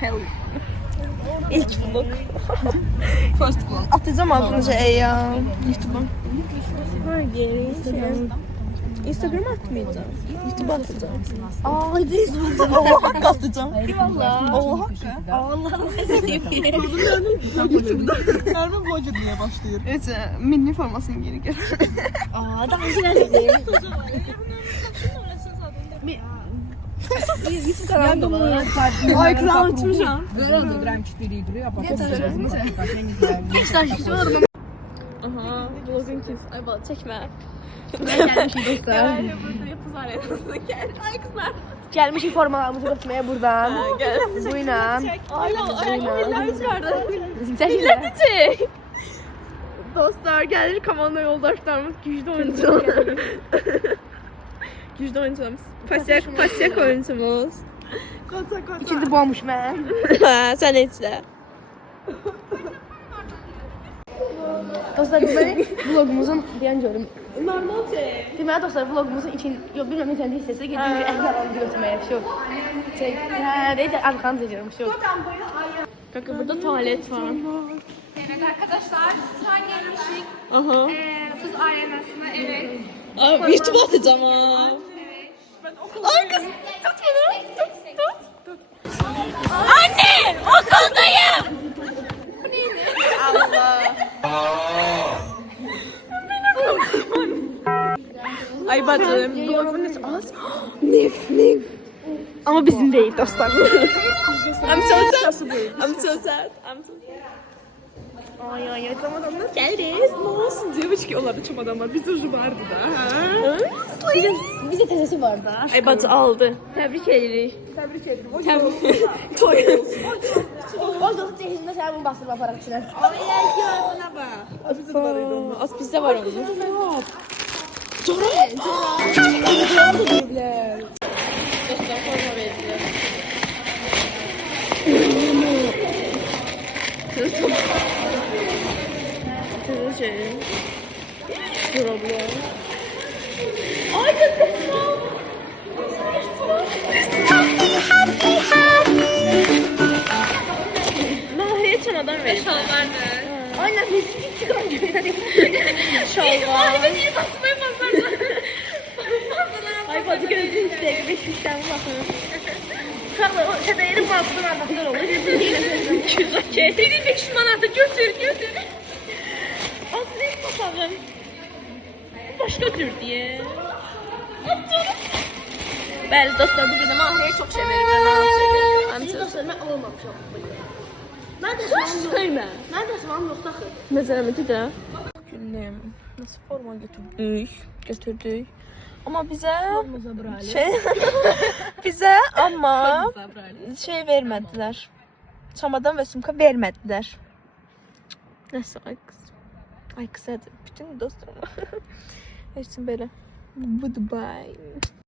Hell. İlk vlog. First vlog. Atacağım adını ya. YouTube'a. Ha geri. Instagram'a atmayacağım. YouTube'a atacağım. Hadi. Allah hakkı atacağım. Eyvallah. Allah hakkı. Allah'ım Merve vlogger diye başlayır. Evet, milli formasını geri gör. daha güzel. YouTube kanalında var. Ay kral uçmuşam. Geç lan şu oğlum. Aha, vlogun kes. Ay bal çekme. Gelmişik dostlar. Gel burada yapız arenasına gel. Ay kızlar. Gelmişik formalarımızı götürmeye buradan. Gel. Buyla. Ay ayaklar çıkardı. Güzel. Çek. Dostlar gelir komanda yoldaşlarımız güçlü oyuncular. Güçlü oyuncumuz. Pasyak oyuncumuz. Kota. İkinci bu olmuş ben. Ha, sen etle. Dostlar biz böyle vlogumuzun diyelim. Normal çek. Deməli dostlar vlogumuzun yok bilmem neçənci hissəsi gidiyor əhvallarımızı götürməyə şu. Deyəcək arxanızı edirəm şu. Kanka burada tuvalet var. Evet arkadaşlar, şu an gelmişik. Aha. Süt arenasına, evet. Abi YouTube'a atacağım ha. Ay kız tut beni. Tut. Anne okuldayım. Allah. Ay bakalım. Vlogun hiç az. Nef. Ama bizim değil dostlar. I'm so sad. Ay adamlar Geldi. Ne olsun diyormuş ki onlarda çok adamlar. Bir durum vardı da. Ha? bizə təzəsi var da. Ay Batı aldı. Tebrik ederiz. Təbrik edirəm. Toy. O da cehizində səni bunu bastırma aparaq içinə. Az bizde var onun. Dostlar forma verdiler. Şey. Durabla. Ay kız Mahriye çamadan verin. Şal vardı. Aynen biz çıkalım gibi. Şal var. Ay, niye basmaya basarlar? Ay bacı gözün çiçeği 500 tane bakın. Uşaqlar o səbəyin bastığın ardından olur. 200 okey. Benim 500 manatı götür. Aslında hiç bakalım. Başka tür diye. Bəli dostlar, bugün de Mahriye çok şey verir. Bizim dostlar mən olmamışam. Mən də Baş söyleme. Mən də sıvam yoxdur axı. Mezelemeti de. Günlüğüm. Nasıl forma götürdük. Ama bize bize ama şey vermediler. Çamadan ve sumka vermediler. Nasıl ay kız? Ay kız hadi. Bütün dostlarım. Hepsi böyle. Bu Dubai.